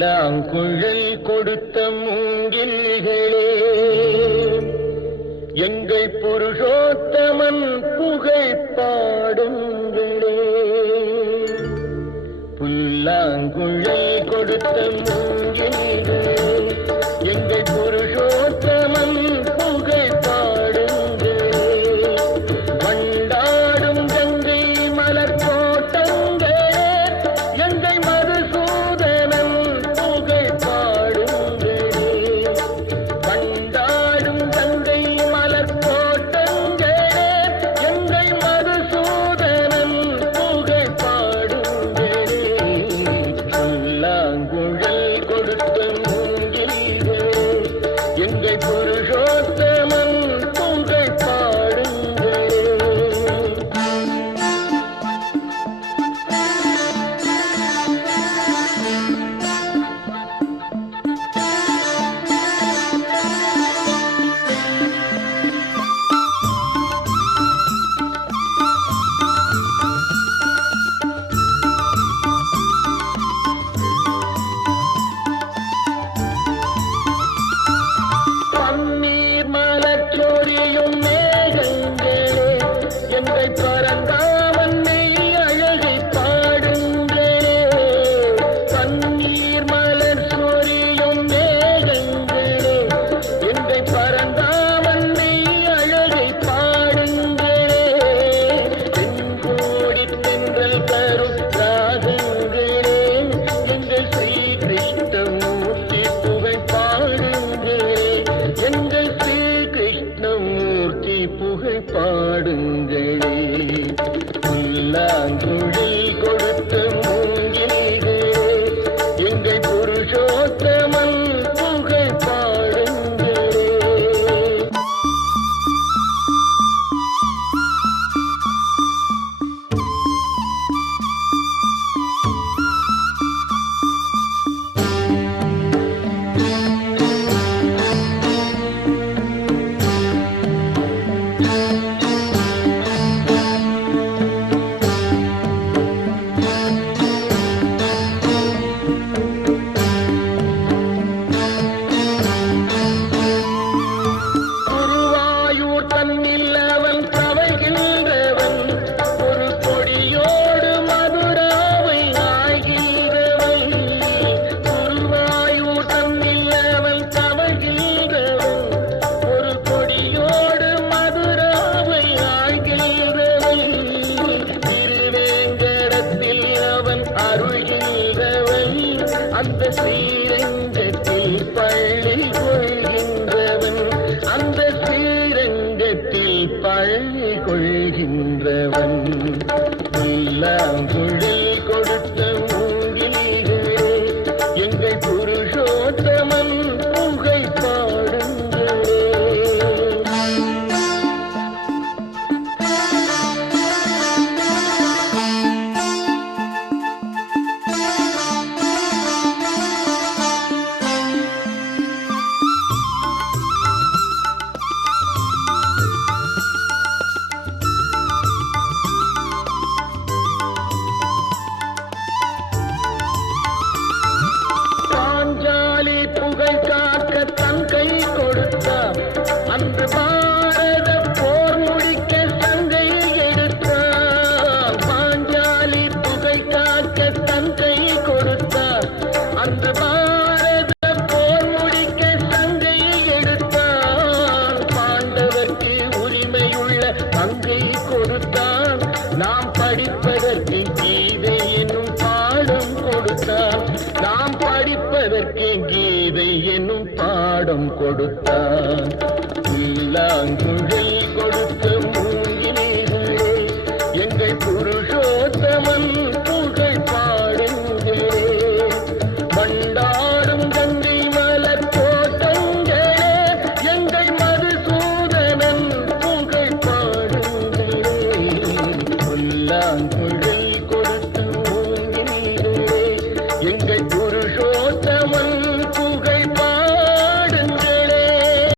புல்லாங்குழல் கொடுத்த மூங்கில்களே, எங்கள் புருஷோத்தமன் புகழ் பாடுங்களே. புல்லாங்குழல் கொடுத்த மூங்கில்களே, எங்கள் புருஷோத்தமன் புகழ் பாடுங்களே. வண்டாடும் கங்கை மலர் கோட்டங்களே, எங்கள் மதுசூதனன் புகழ் பாடுங்களே. வண்டாடும் கங்கை மலர் கோட்டங்களே, எங்கள் மதுசூதனன் புகழ் பாடுங்களே. புல்லாங்குழல் கொடுத்த மூங்கில்களே, எங்கள் புருஷோத்தமன் புகழ் பாடுங்களே. பன்னீர் மலர் சொரியும் மேகங்களே, எங்கள் பரந்தாமன் மெய் அழகை பாடுங்களே. பன்னீர் மலர் சொரியும் மேகங்களே, எங்கள் பரந்தாமன் மெய் அழகை பாடுங்களே. தென்கோடி தென்றல் தரும் ராகங்களே, எங்கள் ஸ்ரீ கிருஷ்ணமூர்த்தி புகழ் பாடுங்களே. எங்கள் ஸ்ரீ கிருஷ்ணமூர்த்தி புகழ் பாடுங்களே. புல்லாங்குழல் கொடுத்த மூங்கில்களே, எங்கள் புருஷோத்தமன் புகழ் பாடுங்களே. குருவாயூர் தன்னில் அவன் தவழ்கின்றவன், ஒரு கொடியோடு மதுராவை ஆழ்கின்றவன். குருவாயூர் தன்னில் அவன் தவழ்கின்றவன், ஒரு கொடியோடு மதுராவை ஆழ்கின்றவன். திருவேங்கடத்தில் அவன் அருள்கின்றவன், அந்த ஸ்ரீரங்கத்தில் பள்ளி கொள்கின்றவன். அந்த ஸ்ரீரங்கத்தில் பள்ளி கொள்கின்றவன். புல்லாங்குழல் கொடுத்த மூங்கில்களே, எங்கள் புருஷோத்தமன் புகழ் பாடுங்களே. பாஞ்சாலி புகழ் காக்க தன் கை கொடுத்தார், அன்று பாரத போர் முடிக்க சங்கை எடுத்தார். பாஞ்சாலி புகழ் காக்க தன் கை கொடுத்தார், அன்று பாரத போர் முடிக்க சங்கை எடுத்தார். பாண்டவர்க்கு உரிமையுள்ள பங்கை கொடுத்தார், நாம் படிப்பதற்கு கீதை என்னும் பாடம் கொடுத்தார். நாம் படிப்பதற்கு கீதை என்னும் பாடம் கொடுத்தார். புல்லாங்குழல்